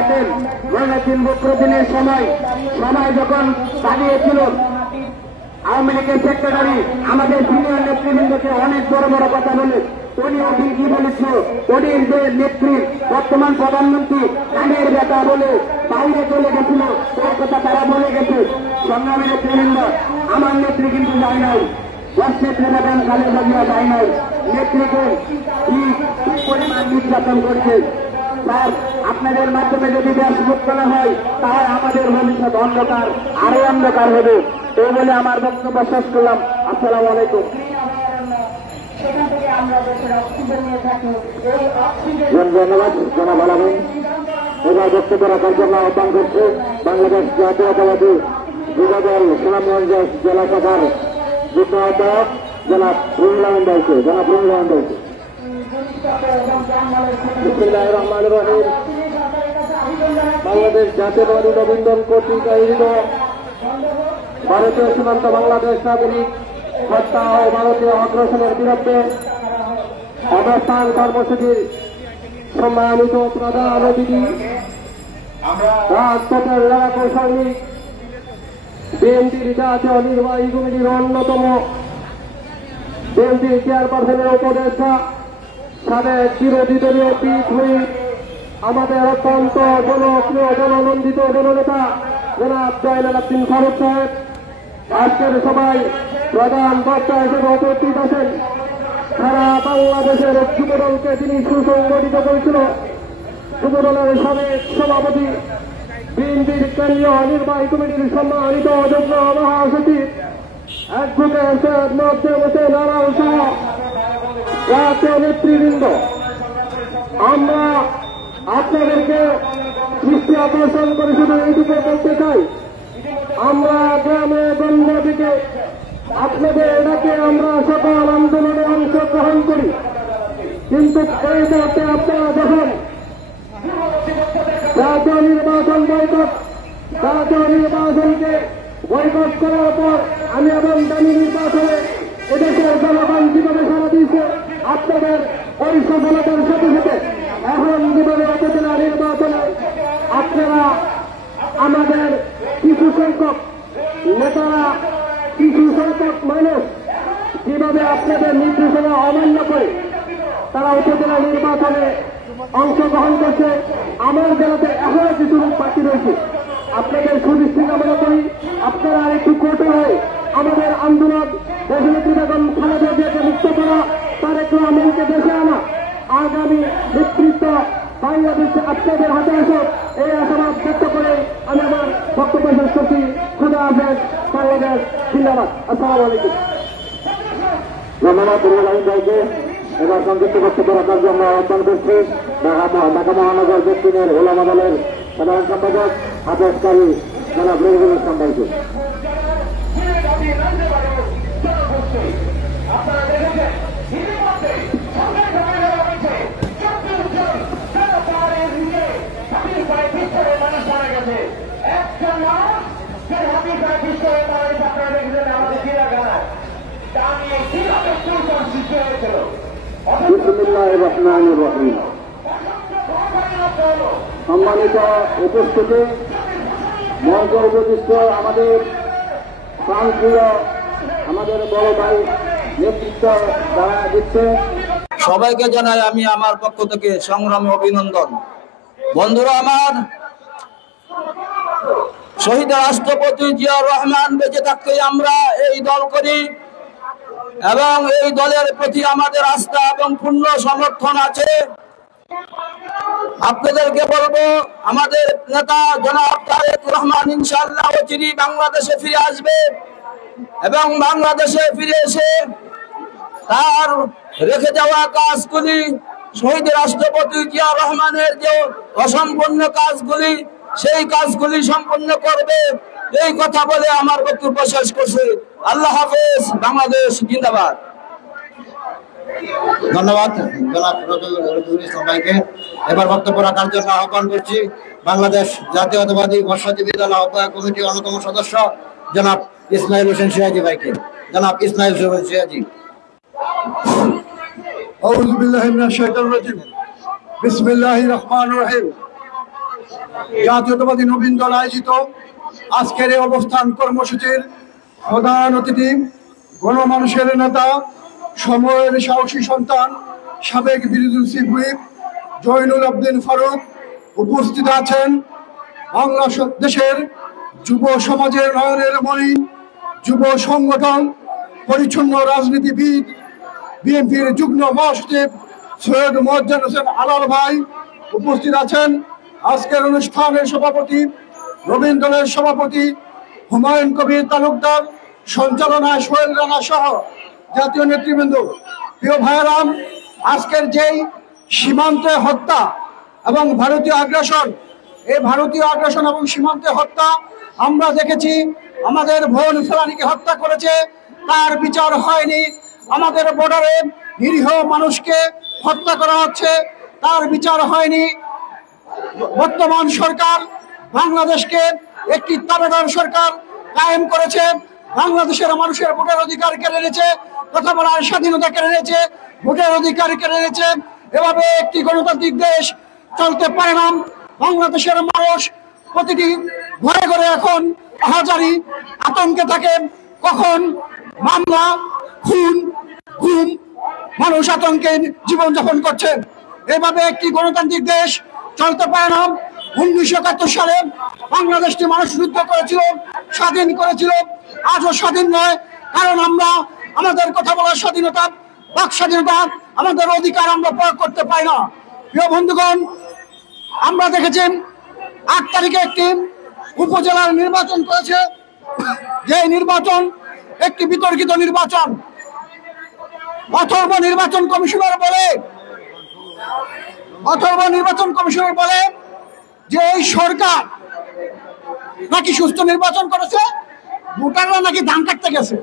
রাখেন। ময়নাকিন বক্রদিনের সময় যখন দাঁড়িয়েছিল আওয়ামী লীগের সেক্রেটারি আমাদের সিনিয়র নেতৃবৃন্দকে অনেক বড় বড় কথা বলে উনি ওদিন কি বলেছিল, ওদিন যে নেত্রী বর্তমান প্রধানমন্ত্রী কানের ব্যথা বলে বাইরে চলে গেছিল, ওর কথা তারা বলে গেছে। সংগ্রামী নেতৃবৃন্দ, আমার নেত্রী কিন্তু যায় নাই, নেত্রী ম্যাডাম খালেদা জিয়া যায় নাই। নেত্রীকে কি পরিমাণ নির্যাতন করছে স্যার, আপনাদের মাধ্যমে যদি দেশ মুক্ত না হয় তাহলে আমাদের ভবিষ্যৎ অন্ধকার, আরো অন্ধকার হবে। এই বলে আমার বক্তব্য শেষ করলাম। আসসালামু আলাইকুম। ধন্যবাদ জনাব আলামিন। এবার বক্তব্য রাখার জন্য আহ্বান করছে বাংলাদেশ জাতীয়তাবাদী যুবদল সুনামগঞ্জ জেলা শাখার যুগ্ম আহ্বায়ক জনাব রুহুল আমিন ভাইকে। জনাব রুহুল আমিন ভাইকে। বিসমিল্লাহির রহমানির রহিম। বাংলাদেশ জাতীয়তাবাদী নবীন দল কর্তৃক আয়োজিত ভারতীয় সীমান্ত বাংলাদেশ নাগরিক হত্যা ও ভারতীয় অগ্রসনের বিরুদ্ধে অবস্থান কর্মসূচির সম্মানিত প্রধান অতিথি রাজপথের লড়াকু সৈনিক বিএনপির জাতীয় নির্বাহী কমিটির অন্যতম বিএনপির চেয়ারপারসনের উপদেষ্টা সাবেক বিরোধী দলীয় পিঠ হুইপ আমাদের অত্যন্ত জনপ্রিয় জননন্দিত জননেতা জনাব জয়নাল আবদিন ফারুক সাহেব আজকের সভায় প্রধান বক্তা হিসেবে উপস্থিত আছেন। সারা বাংলাদেশের যুবদলকে তিনি সুসংগঠিত করেছিল। যুবদলের সাবেক সভাপতি বিএনপির কেন্দ্রীয় নির্বাহী কমিটির সম্মানিত যুগ্ম মহাসচিব অ্যাডভোকেট সৈয়দ মোয়াজ্জেম হোসেন নারায়ণ সহ জাতীয় নেতৃবৃন্দ, আমরা আপনাদেরকে দৃষ্টি আকর্ষণ করে শুধু এইটুকু বলতে চাই, আমরা গ্রামে গঞ্জ থেকে আপনাদের ডাকে আমরা সকল আন্দোলনে অংশগ্রহণ করি, কিন্তু এই মুহূর্তে আপনারা যখন জাতীয় নির্বাচনকে বয়কট করার পর আমি এবং দামি নির্বাচনে এদেশের জনগণ কিভাবে সারা দিয়েছে আপনাদের ওই সফলতার সাথে সাথে এখন যেভাবে উপজেলা নির্বাচনে আপনারা আমাদের কিছু সংখ্যক নেতারা, কিছু সংখ্যক মানুষ যেভাবে আপনাদের নির্দেশনা অমান্য করে তারা উপজেলা নির্বাচনে অংশগ্রহণ করছে, আমার জেলাতে এখনো কিছু লোক বাকি রয়েছে। আপনাদের সুদৃষ্টি কামনা করি আপনারা একটু কঠোর হয়ে আমাদের আন্দোলন দেশনেত্রী বেগম খালেদা জিয়াকে মুক্ত করা, তারেক রহমানকে দেশে আনা, আগামী নেতৃত্ব বাংলাদেশ আপনাদের হাতে আসে, এই আশাবাদ ব্যক্ত করে আমি আমার বক্তব্য শেষ করছি। খুদা হাফেজ। বাংলাদেশ জিন্দাবাদ। আসসালামু আলাইকুম। ধন্যবাদ রুহুল আমিন ভাইকে। এবার সংক্ষিপ্ত বক্তব্য রাখার জন্য আহ্বান করছি ঢাকা মহানগর দক্ষিণের ওলামা দলের সাধারণ সম্পাদক হাফেজ কারি জনাব রবিউল ইসলাম ভাইকে। বিসমিল্লাহির রহমানির রহিম। সম্মানিত উপস্থিতি, মঞ্চ উপস্থিত আমাদের প্রাণপ্রিয় আমাদের বড় ভাই নেতৃত্ব যারা দিচ্ছে সবাইকে জানাই আমি আমার পক্ষ থেকে সংগ্রামী অভিনন্দন। বন্ধুরা আমার, শহীদ রাষ্ট্রপতি জিয়াউর রহমান বেঁচে থাকতে আমরা এই দল করি এবং এই দলের প্রতি আমাদের আস্থা এবং পূর্ণ সমর্থন আছে। আপনাদেরকে বলবো, আমাদের নেতা জনাব তারেক রহমান ইনশাআল্লাহ অচিরেই বাংলাদেশে ফিরে আসবে এবং বাংলাদেশে ফিরে এসে তার রেখে যাওয়া কাজগুলি, শহীদ রাষ্ট্রপতি জিয়াউর রহমানের যে অসম্পূর্ণ কাজগুলি, সেই কাজগুলি সম্পন্ন করবে, এই কথা বলে আমার বক্তব্য শেষ করছি। আল্লাহ হাফেজ। বাংলাদেশ জিন্দাবাদ। ধন্যবাদ জনাব রবিউল ইসলাম ভাইকে। এবার বক্তব্য রাখার জন্য আহ্বান করছি বাংলাদেশ জাতীয়তাবাদী মৎস্যজীবী দল আহ্বায়ক কমিটির অন্যতম সদস্য জনাব ইসমাইল হোসেন সিরাজি ভাইকে। জনাব ইসমাইল হোসেন সিরাজি। আউযু বিল্লাহি মিনাশ শাইতানির রাজিম। বিসমিল্লাহির রহমানির রহিম। জাতীয়তাবাদী নবীন দল আয়োজিত আজকের এই অবস্থান কর্মসূচির প্রধান অতিথি গণমানুষের নেতা, সময়ের সাহসী সন্তান, সাবেক বিরোধী চিফ হুইপ জয়নুল আবদিন ফারুক, উপস্থিত আছেন বাংলাদেশের যুব সমাজের নয়নের মণি, যুব সংগঠন, পরিচ্ছন্ন রাজনীতিবিদ, বিএনপির যুগ্ম মহাসচিব সৈয়দ মোয়াজ্জেম হোসেন আলাল ভাই, উপস্থিত আছেন আজকের অনুষ্ঠানের সভাপতি, নবীন দলের সভাপতি হুমায়ুন কবির তালুকদার, সঞ্চালনায় সোহেল রানা সহ জাতীয় নেতৃবৃন্দ। প্রিয় ভাইরাম, আজকের যেই সীমান্তে হত্যা এবং ভারতীয় আগ্রাসন, এই ভারতীয় আগ্রাসন এবং সীমান্তে হত্যা আমরা দেখেছি। আমাদের বোন ফেলানিকে হত্যা করেছে, তার বিচার হয়নি। আমাদের বর্ডারে নিরীহ মানুষকে হত্যা করা হচ্ছে, তার বিচার হয়নি। বর্তমান সরকার বাংলাদেশকে একটি তাবেদার সরকার কায়েম করেছে, বাংলাদেশের মানুষের ভোটের অধিকার কেড়ে নিয়েছে, কথা বলার স্বাধীনতা কেড়ে নিয়েছে, ভোটের অধিকার কেড়ে নিয়েছে। এভাবে একটি গণতান্ত্রিক দেশ চলতে পারে না। বাংলাদেশের মানুষ প্রতিটি ঘরে ঘরে এখন আহাজারি আতঙ্কে থাকে, কখন মামলা, খুন, গুম, মানুষ আতঙ্কে জীবনযাপন করছে। এভাবে একটি গণতান্ত্রিক দেশ চলতে পারে না। 1971 সালে বাংলাদেশটি মানুষ যুদ্ধ করেছিল, স্বাধীন করেছিল, আজও স্বাধীন নয়। কারণ আমরা আমাদের কথা বলার স্বাধীনতা, বাক স্বাধীনতা, আমাদের অধিকার আমরা প্রয়োগ করতে পারি না। প্রিয় বন্ধুগণ, আমরা দেখেছি 8 তারিখে একটি উপজেলার নির্বাচন করেছে, যে নির্বাচন একটি বিতর্কিত নির্বাচন। অথর্ব নির্বাচন কমিশনার বলে যে এই সরকার নাকি সুস্থ নির্বাচন করেছে, ভোটাররা নাকি ধান কাটতে গেছে।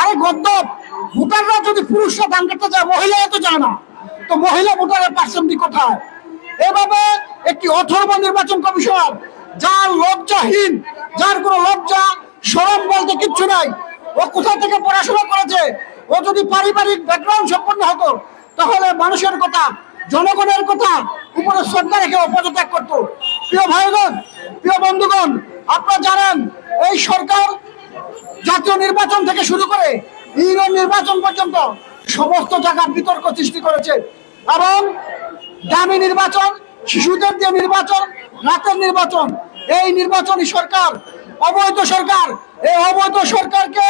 আরে গদ্দপ, ভোটাররা যদি পুরুষরা ধান কাটতে যায়, মহিলারা তো যায় না, তো মহিলা ভোটারের পার্সেন্টেজ কোথায়? এভাবে একটি অথর্ব নির্বাচন কমিশনার, যার লজ্জাহীন, যার কোনো লজ্জা শরম বলতে কিচ্ছু নাই। ও কোথা থেকে পড়াশোনা করেছে? ও যদি পারিবারিক ব্যাকগ্রাউন্ড সম্পন্ন হতো, তাহলে মানুষের কথা, জনগণের কথা উপরে শ্রদ্ধা রেখে পদত্যাগ করতো। প্রিয় ভাইগণ, প্রিয় বন্ধুগণ, আপনারা জানেন এই সরকার জাতীয় নির্বাচন থেকে শুরু করে ইউনিয়ন নির্বাচন পর্যন্ত সমস্ত জায়গায় বিতর্ক সৃষ্টি করেছে। এবং দামি নির্বাচন, শিশুদের দিয়ে নির্বাচন, রাতের নির্বাচন, এই নির্বাচনী সরকার অবৈধ সরকার। এই অবৈধ সরকারকে,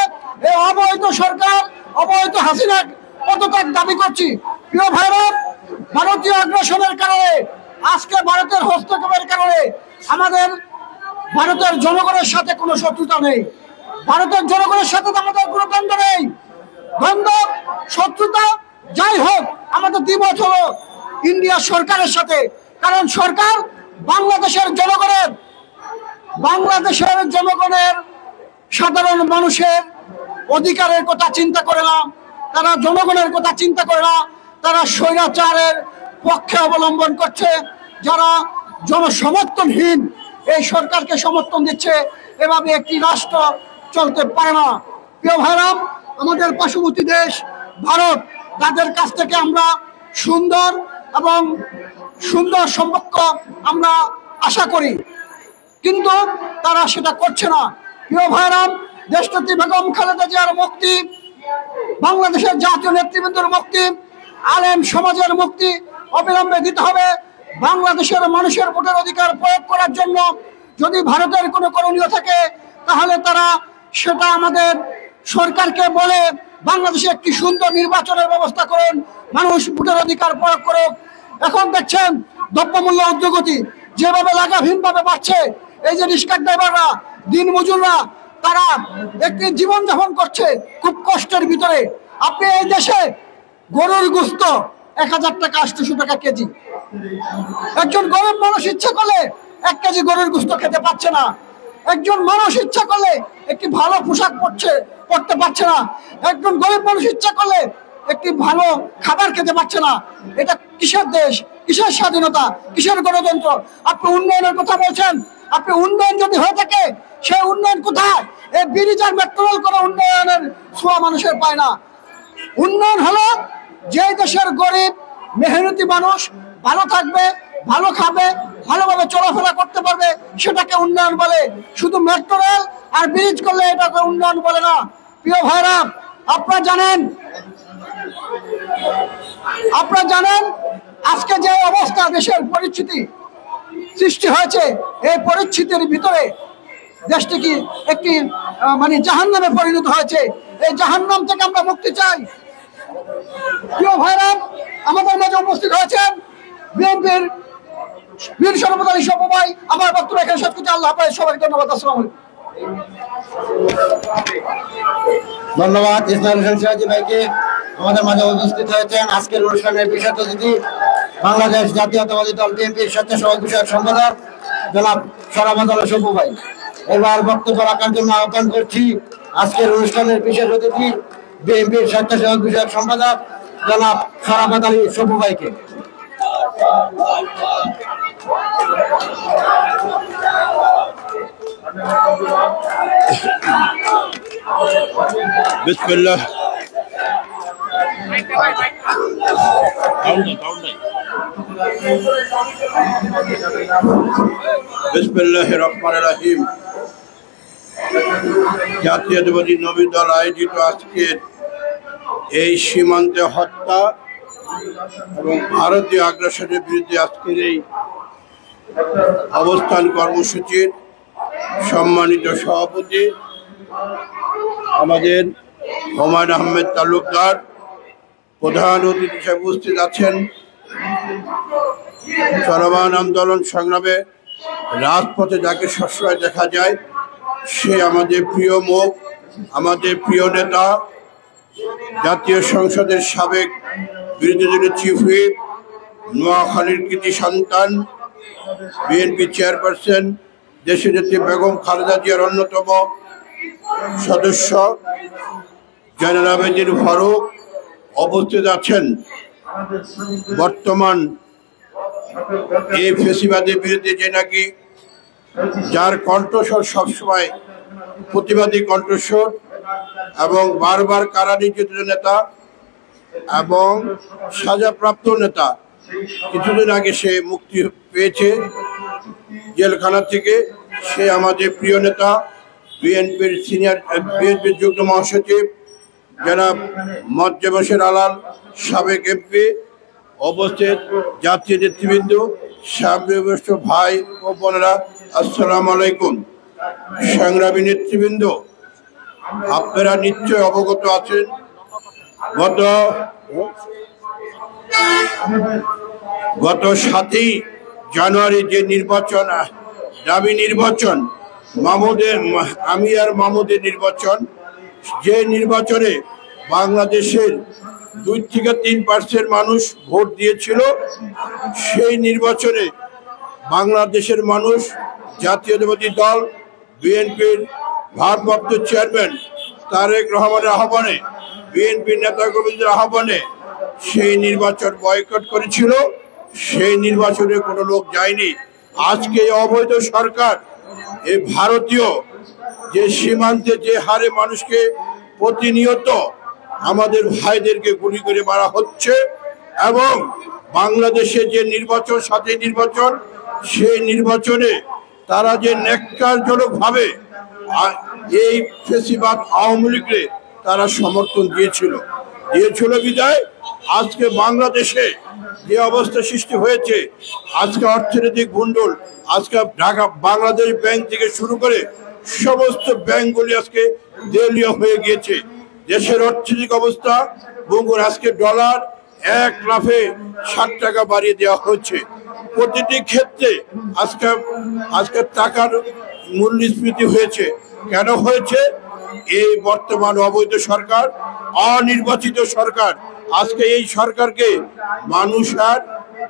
এই অবৈধ সরকার, অবৈধ হাসিনা পদত্যাগ দাবি করছি। প্রিয় ভাইরা, ভারতীয় আগ্রাসনের কারণে, আজকে ভারতের হস্তক্ষেপের কারণে আমাদের ভারতের জনগণের সাথে কোনো শত্রুতা নেই। ভারতের জনগণের সাথে আমাদের কোনো দ্বন্দ্ব নেই। দ্বন্দ্ব, শত্রুতা যাই হোক, আমাদের দ্বিমত হলো ইন্ডিয়া সরকারের সাথে। কারণ সরকার বাংলাদেশের জনগণের সাধারণ মানুষের অধিকারের কথা চিন্তা করে না, তারা জনগণের কথা চিন্তা করে না। তারা স্বৈরাচারের পক্ষে অবলম্বন করছে, যারা জনসমর্থনহীন এই সরকারকে সমর্থন দিচ্ছে। এভাবে একটি রাষ্ট্র চলতে পারে না। প্রিয় ভাইরাম, আমাদের পার্শ্ববর্তী দেশ ভারত, তাদের কাছ থেকে আমরা সুন্দর সম্পর্ক আমরা আশা করি, কিন্তু তারা সেটা করছে না। প্রিয় ভাইরাম, দেশনেত্রী বেগম খালেদা জিয়ার মুক্তি, বাংলাদেশের জাতীয় নেতৃবৃন্দের মুক্তি, আলেম সমাজের মুক্তি অবিলম্বে দিতে হবে। বাংলাদেশের মানুষের ভোটের অধিকার প্রয়োগ করার জন্য যদি ভারতের কোনো করণীয় থাকে, তাহলে তারা সেটা আমাদের সরকারকে বলে বাংলাদেশে একটি সুন্দর নির্বাচনের ব্যবস্থা করুন, মানুষ ভোটের অধিকার প্রয়োগ করুক। এখন দেখছেন দ্রব্যমূল্য ঊর্ধ্বগতি যেভাবে লাগামহীনভাবে বাড়ছে। এই যে রিক্সা ড্রাইভাররা, দিন মজুররা, তারা একটি জীবনযাপন করছে খুব কষ্টের ভিতরে। আপনি এই দেশে গরুর গোশত 1000 টাকা 800 টাকা কেজি। একজন গরিব মানুষ ইচ্ছা করলে 1 কেজি গরুর গোশত খেতে পাচ্ছে না। একজন মানুষ ইচ্ছা করলে একটি ভালো পোশাক পরতে পারছে না। একজন গরিব মানুষ ইচ্ছা করলে একটি ভালো খাবার খেতে পারছে না। এটা কিসের দেশ, কিসের স্বাধীনতা, কিসের গণতন্ত্র? আপনি উন্নয়নের কথা বলছেন। আপনি উন্নয়ন যদি হয়ে থাকে, সেই উন্নয়ন কোথায়? এই ব্রিজ আর মেট্রোরেল করে উন্নয়নের ছোঁয়া মানুষের পায় না। উন্নয়ন হলো যে দেশের গরিব মেহনতি মানুষ ভালো থাকবে, ভালো খাবে, ভালোভাবে চলাফেরা করতে পারবে সেটাকে উন্নয়ন বলে। শুধু মেট্রো রেল আর ব্রিজ করলে এটাকে উন্নয়ন বলে না। প্রিয় ভাইরা, আপনারা জানেন আজকে যে অবস্থা দেশের পরিস্থিতি সৃষ্টি হয়েছে, এই পরিস্থিতির ভিতরে দেশটি কি একটি মানে জাহান্নামে পরিণত হয়েছে। এই জাহান্নাম থেকে আমরা মুক্তি চাই। প্রিয় ভাইরা, আমাদের মাঝে উপস্থিত হয়েছেন বিএনপির বীর সর্বদা সভাপতি। আমার বক্তব্য এখানে শেষ করছি। আল্লাহ হাফেজ, সবাইকে ধন্যবাদ। আসসালামু আলাইকুম। ধন্যবাদ ইসমাইল হোসেন সিরাজি ভাইকে। আমাদের মাঝে উপস্থিত হয়েছেন আজকের অনুষ্ঠানের বিশেষ অতিথি বাংলাদেশ জাতীয়তাবাদী দল বিএনপির স্বেচ্ছাসেবক বিষয়ক সম্পাদক জনাব সরাফত আলী সপু ভাই। এবার বক্তব্য রাখার জন্য আহ্বান করছি আজকের অনুষ্ঠানের বিশেষ অতিথি বিএনপির স্বেচ্ছাসেবক বিষয়ক সম্পাদক জনাব সরাফত আলী সপু ভাইকে। বিসমিল্লাহ। বিসমিল্লাহির রহমানির রহিম। জাতীয়তাবাদী নবী দল আয়োজিত আজকের এই সীমান্তে হত্যা এবং ভারতীয় আগ্রাসনের বিরুদ্ধে আজকের এই অবস্থান কর্মসূচির সম্মানিত সভাপতি আমাদের হুমায়ুন আহমেদ তালুকদার, প্রধান অতিথি হিসেবে উপস্থিত আছেন। চলমান আন্দোলন সংগ্রামে রাজপথে যাকে সবসময় দেখা যায় সে আমাদের প্রিয় মুখ, আমাদের প্রিয় নেতা, জাতীয় সংসদের সাবেক বিরোধী দলের চিফ হুইপ, নোয়াখালীর কৃতি সন্তান, বিএনপি চেয়ারপারসন দেশনেত্রী বেগম খালেদা জিয়ার অন্যতম সদস্য জয়নাল আবেদিন ফারুক উপস্থিত আছেন। বর্তমান এই ফেসিবাদের বিরুদ্ধে যে নাকি যার কণ্ঠস্বর সবসময় প্রতিবাদী কণ্ঠস্বর এবং বারবার কারানির্যাতিত নেতা এবং সাজাপ্রাপ্ত নেতা, কিছুদিন আগে সে মুক্তি পেয়েছে জেলখানা থেকে। সে আমাদের প্রিয় নেতা বিএনপির যুগ্ম মহাসচিব জনাব মোয়াজ্জেম হোসেন আলাল, সাবেক এমপি উপস্থিত, জাতীয় নেতৃবৃন্দ, সাবেক ভাই ও বোনেরা, আসসালামু আলাইকুম। সংগ্রামী নেতৃবৃন্দ, আপনারা নিশ্চয় অবগত আছেন গত 7ই জানুয়ারি যে নির্বাচন, দাবি নির্বাচন, আমি আর মামুদের নির্বাচন, যে নির্বাচনে বাংলাদেশের 2 থেকে 3% মানুষ ভোট দিয়েছিল, সেই নির্বাচনে বাংলাদেশের মানুষ জাতীয়তাবাদী দল বিএনপির ভারপ্রাপ্ত চেয়ারম্যান তারেক রহমানের আহ্বানে, বিএনপির নেতাকর্মীদের আহ্বানে সেই নির্বাচন বয়কট করেছিল। সেই নির্বাচনে কোনো লোক যায়নি। আজকে অবৈধ সরকার, এই ভারতীয় যে সীমান্তে যে হারে মানুষকে প্রতিনিয়ত আমাদের ভাইদেরকে গুলি করে মারা হচ্ছে এবং বাংলাদেশে যে নির্বাচন, সাথে নির্বাচন, সেই নির্বাচনে তারা যে ন্যাক্কারজনকভাবে এই ফেসিবাদ আওয়ামী লীগকে তারা সমর্থন দিয়েছিল বিদায় আজকে বাংলাদেশে যে অবস্থা সৃষ্টি হয়েছে, আজকে অর্থনৈতিক গন্ডগোল, আজকে ঢাকা বাংলাদেশ ব্যাংক থেকে শুরু করে সমস্ত ব্যাংকগুলি আজকে দেউলিয়া হয়ে গিয়েছে। দেশের অর্থনৈতিক অবস্থা বঙ্গুর আজকে ডলার 1 লাফে 60 টাকা বাড়িয়ে দেওয়া হচ্ছে। প্রতিটি ক্ষেত্রে আজকে টাকার মূল্যস্ফীতি হয়েছে। কেন হয়েছে? এই বর্তমান অবৈধ সরকার, অনির্বাচিত সরকার। আজকে এই সরকারকে মানুষ আর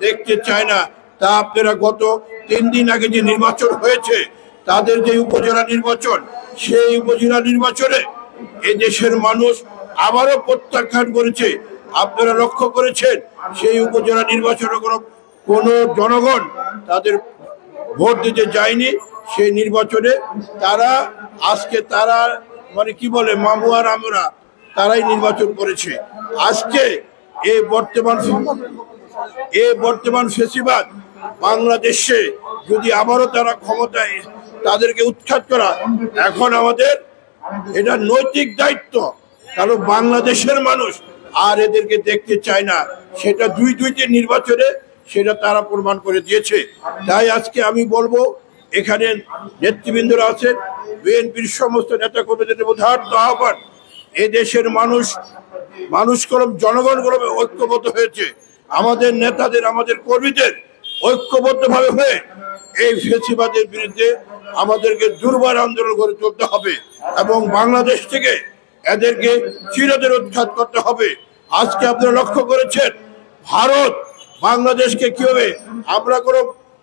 দেখতে চায় না। তা আপনারা গত 3 দিন আগে যে নির্বাচন হয়েছে, তাদের যে উপজেলা নির্বাচন, সেই উপজেলা নির্বাচনে এই দেশের মানুষ আবারও প্রত্যাখ্যান করেছে। আপনারা লক্ষ্য করেছেন সেই উপজেলা নির্বাচনে কোনো জনগণ তাদের ভোট দিতে যায়নি। সেই নির্বাচনে তারা মানে কি বলে, মামু আর আমরা, তারাই নির্বাচন করেছে। আজকে এই বর্তমান ফেসিবাদ বাংলাদেশে যদি আবারও তারা ক্ষমতায় তাদেরকে উৎখাত করা, এখন আমাদের এটা নৈতিক দায়িত্ব, কারণ বাংলাদেশের মানুষ আর এদেরকে দেখতে চায় না। সেটা দুইটি নির্বাচনে সেটা তারা প্রমাণ করে দিয়েছে। তাই আজকে আমি বলবো, এখানে নেতৃবৃন্দরা আছেন, বিএনপির সমস্ত নেতা কর্মীদের উদাহরণ আহ্বান, এদেশের মানুষ কলম জনগণ কলমে ঐক্যবদ্ধ হয়েছে। আমাদের নেতাদের, আমাদের কর্মীদের ঐক্যবদ্ধভাবে হয়ে এই ফ্যাসিবাদের বিরুদ্ধে আমাদেরকে দুর্বার আন্দোলন করে চলতে হবে এবং বাংলাদেশ থেকে এদেরকে চিরতরে উৎখাত করতে হবে। আজকে আপনারা লক্ষ্য করেছেন ভারত বাংলাদেশকে কিভাবে, আমরা কোনো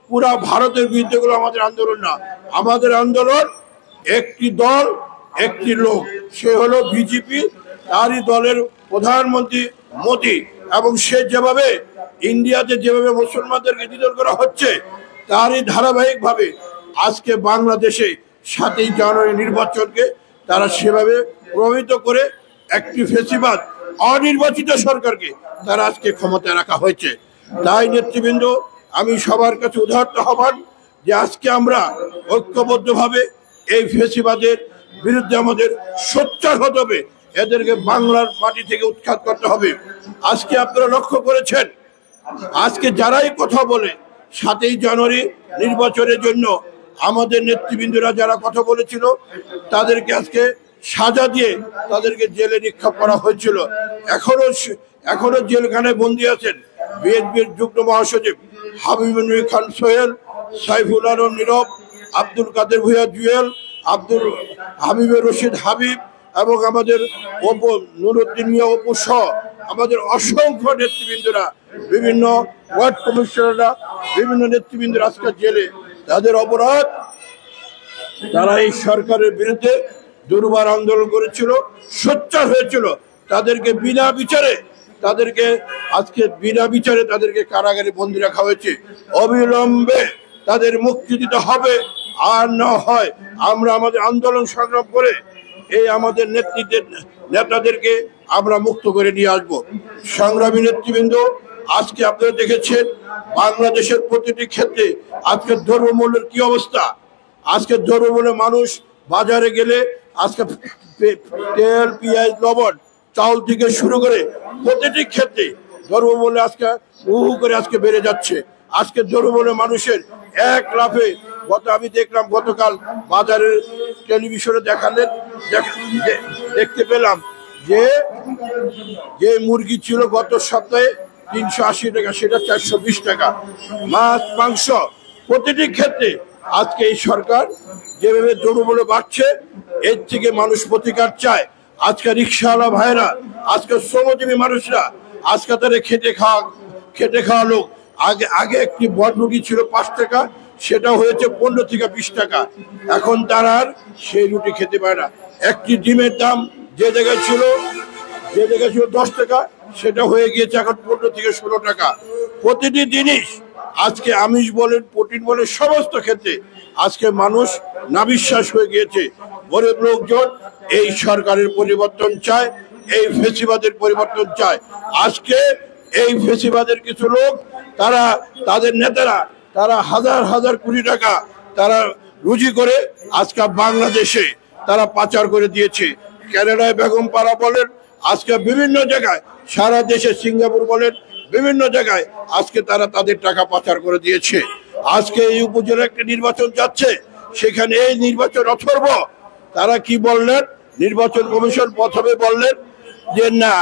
পুরা ভারতের বিরুদ্ধে গুলো আমাদের আন্দোলন না, আমাদের আন্দোলন একটি দল একটি লোক, সে হলো বিজেপি, তারই দলের প্রধানমন্ত্রী মোদী। এবং সে যেভাবে ইন্ডিয়াতে যেভাবে মুসলমানদেরকে নিধন করা হচ্ছে, তারই ধারাবাহিকভাবে আজকে বাংলাদেশে 7ই জানুয়ারি নির্বাচনকে তারা সেভাবে প্রভাবিত করে একটি ফ্যাসিবাদ অনির্বাচিত সরকারকে তারা আজকে ক্ষমতায় রাখা হয়েছে। তাই নেতৃবৃন্দ, আমি সবার কাছে উদাহরণ আহ্বান যে আজকে আমরা ঐক্যবদ্ধভাবে এই ফ্যাসিবাদের বিরুদ্ধে আমাদের সোচ্চার হতে হবে, এদেরকে বাংলার মাটি থেকে উৎখাত করতে হবে। আজকে আপনারা লক্ষ্য করেছেন, আজকে যারাই কথা বলে 7ই জানুয়ারি নির্বাচনের জন্য আমাদের নেতৃবৃন্দরা যারা কথা বলেছিল, তাদেরকে আজকে সাজা দিয়ে তাদেরকে জেলে নিক্ষেপ করা হয়েছিল। এখনো জেলখানায় বন্দী আছেন বিএনপির যুগ্ম মহাসচিব হাবিবুর রহমান খান সোহেল, সাইফুল আলম নীরব, আব্দুল কাদের ভূঁইয়া জুয়েল, হাবিবুর রশিদ হাবিব এবং আমাদের নুরুদ্দিন মিয়া অপু সহ আমাদের অসংখ্য নেতৃবৃন্দরা, বিভিন্ন ওয়ার্ড কমিশনাররা, বিভিন্ন নেতৃবৃন্দরা আজকে জেলে। তাদের অপরাধ, তারা এই সরকারের বিরুদ্ধে দুর্বার আন্দোলন করেছিল, সোচ্চার হয়েছিল। তাদেরকে বিনা বিচারে তাদেরকে কারাগারে বন্দী রাখা হয়েছে। অবিলম্বে তাদের মুক্তি দিতে হবে, আর না হয় আমরা আমাদের আন্দোলন সংগ্রাম করে এই আমাদের নেতাদেরকে আমরা মুক্ত করে নিয়ে আসবো। সংগ্রামী নেতৃবৃন্দ, আজকে আপনারা দেখেছেন বাংলাদেশের প্রতিটি ক্ষেত্রে আজকে দ্রব্যমূল্যের কি অবস্থা। আজকে দ্রব্যমূল্যে মানুষ বাজারে গেলে আজকে তেল, পেঁয়াজ, লবণ, চাউল থেকে শুরু করে প্রতিটি ক্ষেত্রে দ্রব্যমূল্য আজকে করে আজকে বেড়ে যাচ্ছে। আজকে দ্রব্যমূল্য মানুষের এক লাফে, আমি দেখলাম গতকাল বাজারের টেলিভিশনে দেখতে পেলাম যে মুরগি ছিল গত সপ্তাহে 380 টাকা, সেটা 420 টাকা। মাছ, মাংস, প্রতিটি ক্ষেত্রে আজকে এই সরকার যেভাবে দ্রব্যমূল্য বাড়ছে, এর থেকে মানুষ প্রতিকার চায়। আজকে রিক্সাওয়ালা ভাইরা, আজকে শ্রমজীবী মানুষরা, আজকে তারা খেটে খাওয়া লোক। আগে একটি বড় রুটি ছিল 5 টাকা, সেটা হয়েছে 15 থেকে 20 টাকা। এখন তারা আর সেই রুটি খেতে পারে না। একটি ডিমের দাম যে জায়গায় ছিল 10 টাকা, সেটা হয়ে গিয়েছে এখন 15 থেকে 16 টাকা। প্রতিটি জিনিস আজকে আমিষ বলেন, প্রোটিন বলেন, সমস্ত ক্ষেত্রে আজকে মানুষ নাবিশ্বাস হয়ে গিয়েছে। গরিব লোকজন এই সরকারের পরিবর্তন চায়, এই ফ্যাসিবাদের পরিবর্তন চায়। আজকে এই ফ্যাসিবাদের কিছু লোক, তাদের নেতারা, তারা হাজার হাজার কোটি টাকা তারা রুজি করে আজকে বাংলাদেশে তারা পাচার করে দিয়েছে। কানাডায় বেগমপাড়া বলেন, আজকে বিভিন্ন জায়গায় সারা দেশে, সিঙ্গাপুর বলেন, বিভিন্ন জায়গায় আজকে তারা তাদের টাকা পাচার করে দিয়েছে। আজকে এই উপজেলা একটা নির্বাচন যাচ্ছে, সেখানে এই নির্বাচন অথর্ব। তারা কি বললেন, নির্বাচন কমিশন প্রথমে বললেন যে না,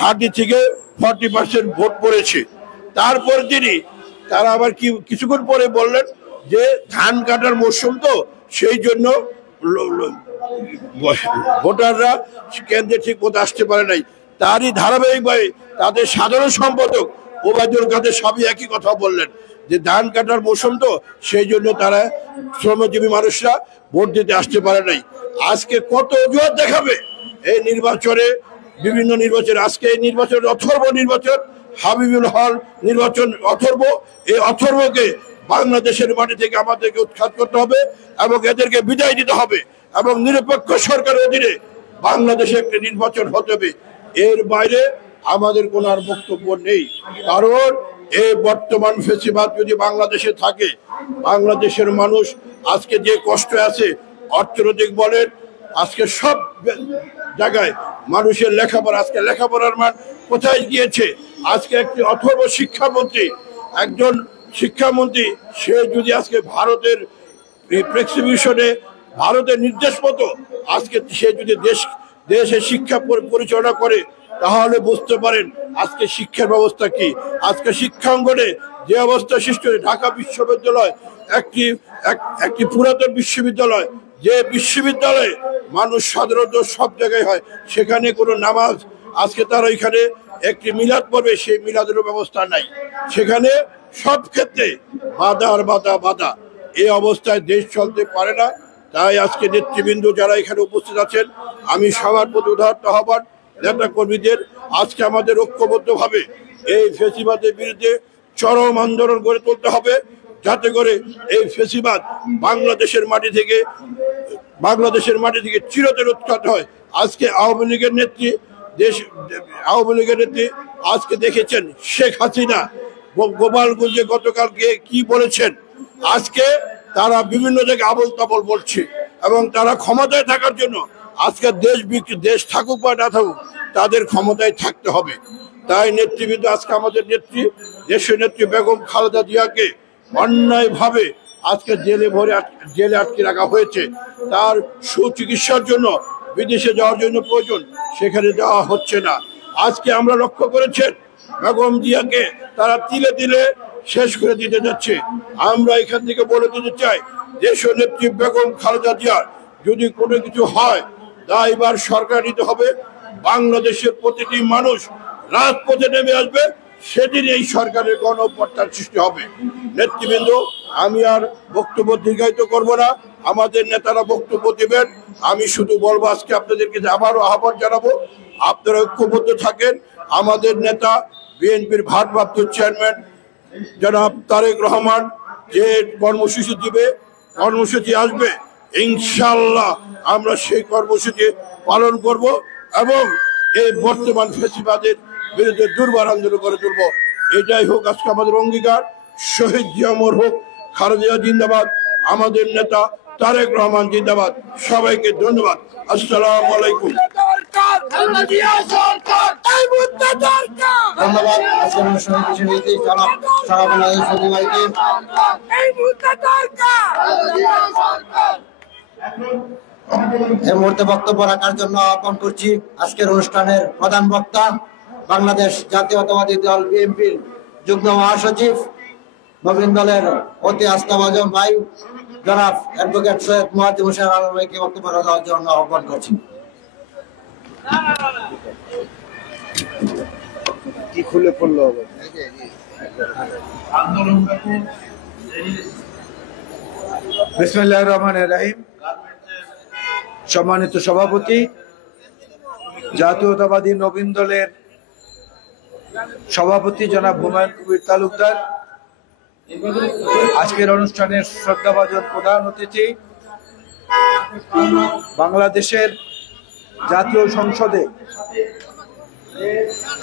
30 থেকে 40% ভোট পড়েছে। তারপর তারা আবার কিছুক্ষণ পরে বললেন যে ধান কাটার মৌসুম, তো সেই জন্য ভোটাররা কেন্দ্রে ঠিক মতো আসতে পারে নাই। তারই ধারাবাহিকভাবে তাদের সাধারণ সম্পাদক ওবায়দুল কাদের সবই একই কথা বললেন যে ধান কাটার মৌসুম, তো সেই জন্য তারা শ্রমজীবী মানুষরা ভোট দিতে আসতে পারে নাই। আজকে কত অজুহাত দেখাবে এই নির্বাচনে, বিভিন্ন নির্বাচন। আজকে এই নির্বাচন অথর্ব নির্বাচন, হাবিবুল হল নির্বাচন অথর্ব। এই অথর্বকে বাংলাদেশের মাটি থেকে আমাদেরকে উৎখাত করতে হবে এবং এদেরকে বিদায় দিতে হবে এবং নিরপেক্ষ সরকারের অধীনে বাংলাদেশে একটি নির্বাচন হতে হবে। এর বাইরে আমাদের কোনো আর বক্তব্য নেই, কারণ এই বর্তমান ফেসিবাদ যদি বাংলাদেশে থাকে, বাংলাদেশের মানুষ আজকে যে কষ্ট আছে, অর্থনৈতিক বলেন, আজকে সব জায়গায় মানুষের লেখাপড়া, আজকে লেখাপড়ার মান কোথায় গিয়েছে? আজকে একটি অথর্ব শিক্ষামন্ত্রী, একজন শিক্ষামন্ত্রী, সে যদি আজকে ভারতের প্রেসক্রিপশনে, ভারতের নির্দেশ মতো আজকে সে যদি দেশের শিক্ষা পরিচালনা করে, তাহলে বুঝতে পারেন আজকে শিক্ষার ব্যবস্থা কি। আজকে শিক্ষাঙ্গনে যে অবস্থা সৃষ্টি হয়েছে, ঢাকা বিশ্ববিদ্যালয় একটি পুরাতন বিশ্ববিদ্যালয়, যে বিশ্ববিদ্যালয়ে মানুষ সাধারণত সব জায়গায় হয়, সেখানে কোনো নামাজ, আজকে তারা এখানে একটি মিলাদ পড়বে, সেই মিলাদের ব্যবস্থা নাই। সেখানে সব ক্ষেত্রে বাধা আর বাধা বাধা, এই অবস্থায় দেশ চলতে পারে না। তাই আজকে নেতৃবৃন্দ যারা এখানে উপস্থিত আছেন, আমি সবার প্রতি উদাহরণ আহ্বান, নেতা কর্মীদের আজকে আমাদের ঐক্যবদ্ধভাবে এই ফেসিবাদের বিরুদ্ধে চরম আন্দোলন গড়ে তুলতে হবে, যাতে করে এই ফেসিবাদ বাংলাদেশের মাটি থেকে চিরতরে উৎখাত হয়। আজকে আওয়ামী লীগের নেত্রী আজকে দেখেছেন শেখ হাসিনা গোপালগঞ্জে গতকালকে কি বলেছেন। আজকে তারা বিভিন্ন জায়গায় আবল তাবল বলছে এবং তারা ক্ষমতায় থাকার জন্য আজকে দেশ থাকুক বা না থাকুক, তাদের ক্ষমতায় থাকতে হবে। তাই নেতৃবৃন্দ, আজকে আমাদের দেশের নেত্রী বেগম খালেদা জিয়াকে অন্যায়ভাবে আজকে জেলে আটকে রাখা হয়েছে। তার সুচিকিৎসার জন্য বিদেশে যাওয়ার জন্য প্রয়োজন, সেখানে যাওয়া হচ্ছে না। আজকে আমরা লক্ষ্য করেছেন বেগম জিয়াকে তারা তিলে তিলে শেষ করে দিতে যাচ্ছে। আমরা এখান থেকে বলে দিতে চাই, দেশের নেত্রী বেগম খালেদা জিয়ার যদি কোনো কিছু হয়, তা এবার সরকার নিতে হবে। বাংলাদেশের প্রতিটি মানুষ রাজপথে নেমে আসবে, সেদিন এই সরকারের গণঅভ্যুত্থান সৃষ্টি হবে। নেতৃবৃন্দ, আমি আর বক্তব্য দীর্ঘায়িত করব না, আমাদের নেতারা বক্তব্য দেবেন। আমি শুধু বলবো, আজকে আপনাদেরকে আবারও আহ্বান জানাবো, আপনারা ঐক্যবদ্ধ থাকেন। আমাদের নেতা বিএনপির ভারপ্রাপ্ত চেয়ারম্যান জনাব তারেক রহমান যে কর্মসূচি আসবে, ইনশাআল্লাহ আমরা সেই কর্মসূচি পালন করব এবং এই বর্তমান ফেসিবাদের বিরুদ্ধে দুর্বার আন্দোলন করে তুলব। এটাই হোক আজকে আমাদের অঙ্গীকার। শহীদ জিয়া অমর হোক, খালেদা জিন্দাবাদ, আমাদের নেতা তারেক রহমান জিন্দাবাদ। সবাইকে ধন্যবাদ। আসসালামু আলাইকুম। ধন্যবাদ। আজকের অনুষ্ঠানে এই মুহূর্তে বক্তব্য রাখার জন্য আহ্বান করছি আজকের অনুষ্ঠানের প্রধান বক্তা, বাংলাদেশ জাতীয়তাবাদী দল বিএনপির যুগ্ম মহাসচিব, নবীন দলের অতি আস্থাভাজন ভাই জনাব অ্যাডভোকেট সৈয়দ মুয়াজ্জেম হোসেন আলম ভাইকে বক্তব্য রাখার জন্য আহ্বান করছি। কি খুলে পড়লো বিসমিল্লাহির রহমানির রহিম। সম্মানিত সভাপতি, জাতীয়তাবাদী নবীন দলের সভাপতি জনাব হুমায়ুন কবির তালুকদার, আজকের অনুষ্ঠানের শ্রদ্ধাভাজন প্রধান অতিথি, বাংলাদেশের জাতীয় সংসদে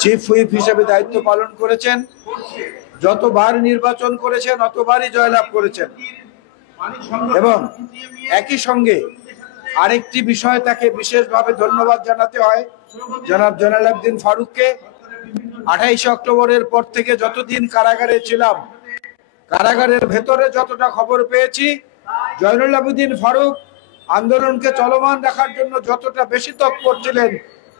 চিফ হুইপ হিসেবে দায়িত্ব পালন করেছেন, যতবার নির্বাচন করেছেন অতবারই জয়লাভ করেছেন এবং একই সঙ্গে আরেকটি বিষয় তাকে বিশেষভাবে ধন্যবাদ জানাতে হয়, জনাব জয়নাল আবেদিন ফারুককে। 28 অক্টোবরের পর থেকে যতদিন কারাগারে ছিলাম, কারাগারের ভেতরে যতটা খবর পেয়েছি, জয়নুল আবেদিন ফারুক আন্দোলনকে চলমান রাখার জন্য যতটা বেশি তৎপর ছিলেন,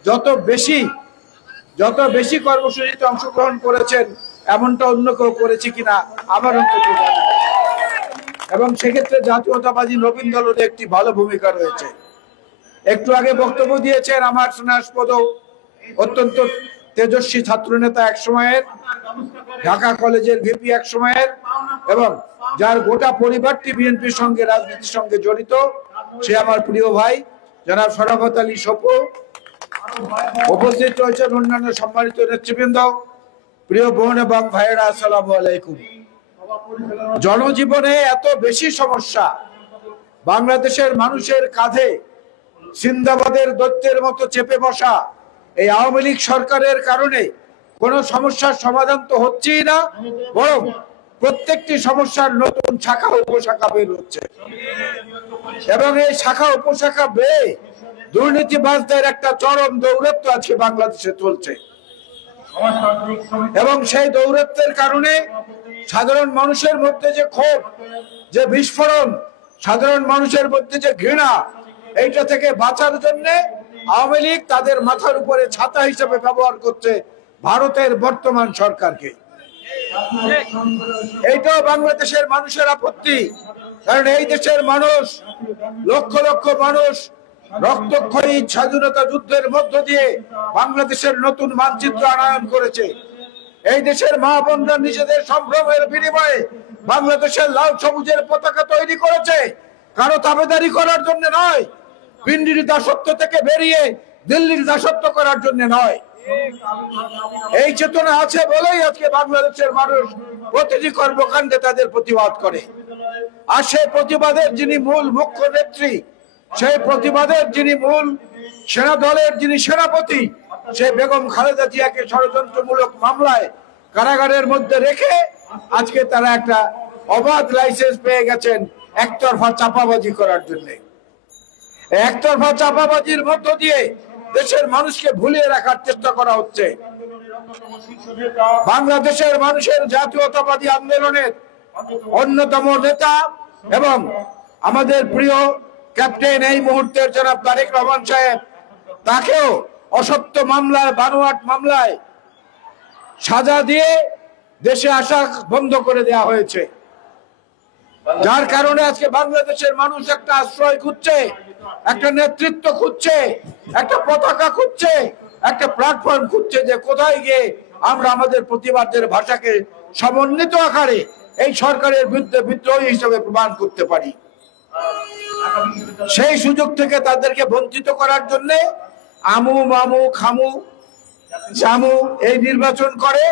যত বেশি কর্মসূচিতে অংশগ্রহণ করেছেন, এমনটা অন্য কেউ করেছে কিনা আমার অন্তত জানা নেই। এবং সেক্ষেত্রে জাতীয়তাবাদী নবীন দলের একটি ভালো ভূমিকা রয়েছে। একটু আগে বক্তব্য দিয়েছেন আমার স্নেহাস্পদ অত্যন্ত তেজস্বী ছাত্রনেতা এক সময়ের, ঢাকা কলেজের ভিপি এক সময়ের, এবং যার গোটা পরিবারটি বিএনপির সঙ্গে রাজনীতির সঙ্গে জড়িত, সে আমার প্রিয় ভাই জনাব শরাফত আলী সপু। উপস্থিত রয়েছেন অন্যান্য সম্মানিত নেতৃবৃন্দ, প্রিয় বোন এবং ভাইয়েরা, আসসালামু আলাইকুম। জনজীবনে এত বেশি সমস্যা, বাংলাদেশের মানুষের কাঁধে সিন্দাবাদের দৈত্যের মতো চেপে বসা এই আওয়ামী লীগ সরকারের কারণে কোনো সমস্যার সমাধান তো হচ্ছেই না, বরং প্রত্যেকটি সমস্যার নতুন শাখা উপশাখা বের হচ্ছে এবং এই শাখা উপশাখা বেয়ে দুর্নীতিবাজদের একটা চরম দৌরাত্ম্য আজকে বাংলাদেশে চলছে এবং সেই দৌরাত্ম্যের কারণে সাধারণ মানুষের মধ্যে যে ক্ষোভ, যে বিস্ফোরণ, সাধারণ মানুষের মধ্যে যে ঘৃণা, এইটা থেকে বাঁচার জন্য আওয়ামী লীগ তাদের মাথার উপরে ছাতা হিসেবে ব্যবহার করছে ভারতের বর্তমান সরকারকে। এইটাও বাংলাদেশের মানুষের আপত্তি, কারণ এই দেশের মানুষ, লক্ষ লক্ষ মানুষ রক্তক্ষয়ী স্বাধীনতা যুদ্ধের মধ্য দিয়ে বাংলাদেশের নতুন মানচিত্র আনয়ন করেছে। এই দেশের মা বোনরা নিজেদের সম্ভ্রমের বিনিময়ে বাংলাদেশের লাল সবুজের পতাকা তৈরি করেছে, কারো তাবেদারি করার জন্য নয়, পিন্ডির দাসত্ব থেকে বেরিয়ে দিল্লির দাসত্ব করার জন্য নয়। এই চেতনা আছে বলেই আজকে বাংলাদেশের মানুষ প্রতিটি কর্মকাণ্ডে তাদের প্রতিবাদ করে। আর সেই প্রতিবাদের যিনি মূল মুখ্য নেত্রী, সেই প্রতিবাদের যিনি মূল সেনা দলের যিনি সেনাপতি, সেই বেগম খালেদা জিয়াকে ষড়যন্ত্রমূলক মামলায় কারাগারের মধ্যে রেখে আজকে তারা একটা অবাধ লাইসেন্স পেয়ে গেছেন একতরফা চাপাবাজি করার জন্য। একতরফা চাপাবাজির মধ্য দিয়ে দেশের মানুষকে ভুলিয়ে রাখার চেষ্টা করা হচ্ছে। বাংলাদেশের মানুষের জাতীয়তাবাদী আন্দোলনের অন্যতম নেতা এবং আমাদের প্রিয় ক্যাপ্টেন এই মুহূর্তের জনাব তারেক রহমান সাহেব, তাকেও অসত্য মামলায়, বানোয়াট মামলায় সাজা দিয়ে দেশে আসা বন্ধ করে দেওয়া হয়েছে, যার কারণে আজকে বাংলাদেশের মানুষ একটা আশ্রয় খুঁজছে, একটা নেতৃত্ব খুঁজছে, একটা পতাকা খুঁজছে, একটা প্ল্যাটফর্ম খুঁজছে যে কোথায় গিয়ে আমরা আমাদের প্রতিবাদের ভাষাকে সমন্বিত আকারে এই সরকারের বিরুদ্ধে বিদ্রোহী হিসেবে প্রমাণ করতে পারি। সেই সুযোগ থেকে তাদেরকে বঞ্চিত করার জন্য আমু মামু খামু জামু এই নির্বাচন করে,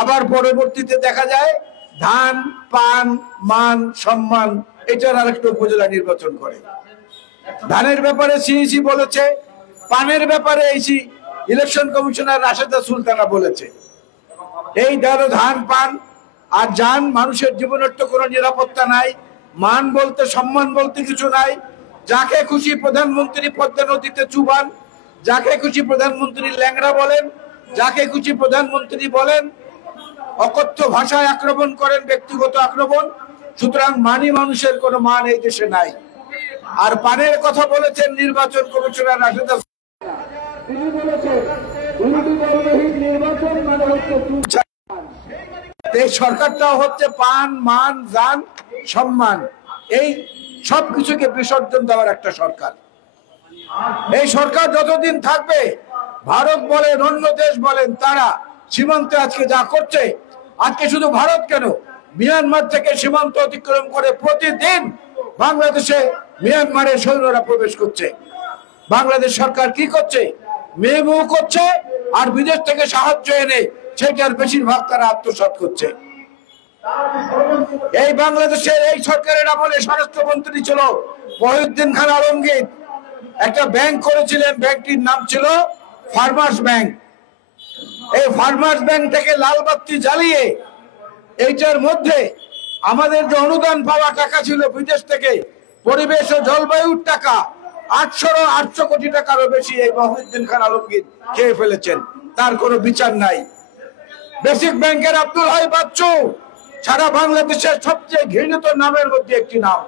আবার পরবর্তীতে দেখা যায় ধান পান মান সম্মান এটার আরেকটা উপজেলা নির্বাচন করে। ধানের ব্যাপারে সিইসি বলেছে, পানের ব্যাপারে এইসি ইলেকশন কমিশনার রাশেদা সুলতানা বলেছে। এই ধরো ধান পান আর জান, মানুষের জীবনের তো কোনো নিরাপত্তা নাই, মান বলতে সম্মান বলতে কিছু নাই। যাকে খুশি প্রধানমন্ত্রী পদ্মা নদীতে চুবান, যাকে খুশি প্রধানমন্ত্রী ল্যাংড়া বলেন, যাকে খুশি প্রধানমন্ত্রী বলেন, অকথ্য ভাষায় আক্রমণ করেন, ব্যক্তিগত আক্রমণ। সুতরাং মানি মানুষের কোনো মান এই দেশে নাই। আর পানের কথা বলেছেন নির্বাচন কমিশনার রাশেদা, তিনি বলেছেন নির্বাচন মানে হচ্ছে এই সরকারটাও হচ্ছে পান মান জান সম্মান এই সবকিছুকে বিসর্জন দেওয়ার একটা সরকার। এই সরকার যতদিন থাকবে, ভারত বলেন অন্য দেশ বলেন, তারা সীমান্তে আজকে যা করছে, আজকে শুধু ভারত কেন, মিয়ানমার থেকে সীমান্ত অতিক্রম করে প্রতিদিন বাংলাদেশে মিয়ানমারের সৈন্যরা প্রবেশ করছে। বাংলাদেশ সরকার কি করছে? মেমু করছে, আর বিদেশ থেকে সাহায্য এনে সেটার বেশিরভাগ তারা আত্মসাৎ করছে। এই বাংলাদেশের এই সরকারের আমলে স্বরাষ্ট্রমন্ত্রী ছিল মহিউদ্দিন খান আলমগীর, একটা ব্যাংক করেছিলেন, ব্যাংকটির নাম ছিল ফার্মার্স ব্যাংক। এই ফার্মার্স ব্যাংক থেকে লাল বাতি জ্বালিয়ে এইটার মধ্যে আমাদের যে অনুদান পাওয়া টাকা ছিল বিদেশ থেকে, পরিবেশ ও জলবায়ুর টাকা 800 কোটি টাকারও বেশি এই মহিউদ্দিন খান আলমগীর খেয়ে ফেলেছেন, তার কোনো বিচার নাই। বেসিক ব্যাংকের আব্দুল হাই বাচ্চু সারা বাংলাদেশের সবচেয়ে ঘৃণিত নামের মধ্যে একটি নাম।